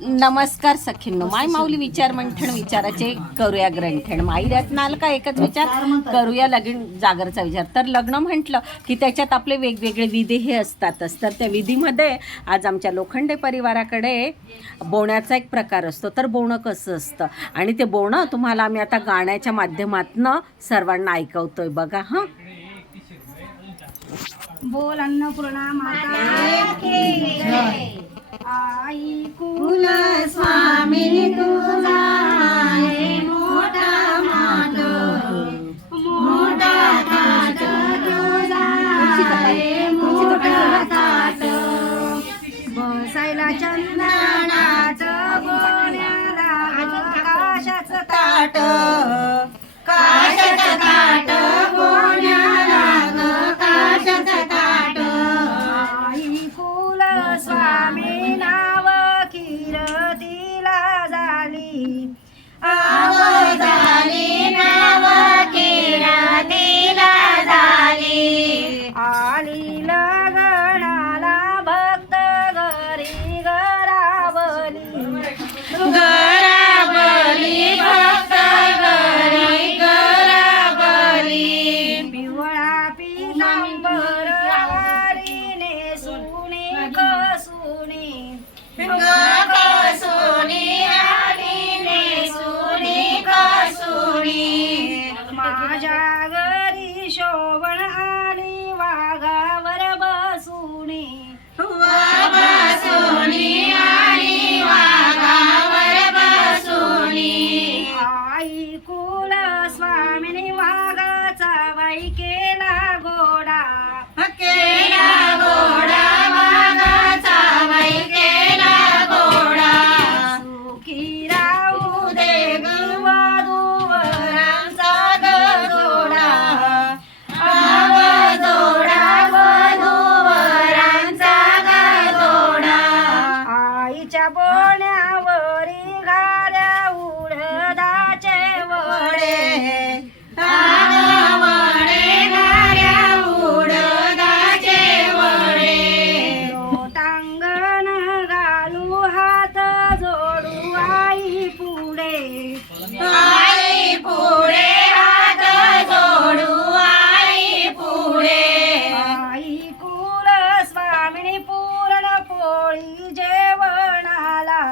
नमस्कार सखींनो. माय माऊली विचार मंथन विचाराचे करूया ग्रंथण. माई रत्नाल का एकच विचार? करूया लगीन जागरचा विचार. तर लग्न म्हटलं की त्याच्यात आपले वेगवेगळे विधी हे असतातच तर त्या विधीमध्ये आज आमच्या लोखंडे परिवाराकडे बोण्याचा एक प्रकार असतो. तर बोणं कसं असतं? आणि ते बोणं तुम्हाला आम्ही आता गाण्याच्या माध्यमातनं सर्वांना ऐकवतोय बघा हां? बोल अन्नपूर्णा माता. की जय. आई कुलस्वामी तुझा आहे मोठा मात मोठा ताट मोठा ताट बसायला चंदनाच ताट काशाच ताट बोल्याला काशाच ताट. झाली आवड झाली. नाव केला तिला झाली आली लग्नाला भक्त घरी घरावली. घरावली भक्त घरी घरावली. आई कुल स्वामिनी वागाचा बाई केला गोडा. केला गोडा वागाचा बाई केला गोडा. सुखी राहू दे गोडा गजोडा. आवजोडा वधुवरांचा गजोडा. आईच्या बोण्यावरी गा आई पुढे हात जोडू आई पुढे. आई कुल स्वामिनी पूर्ण पोळी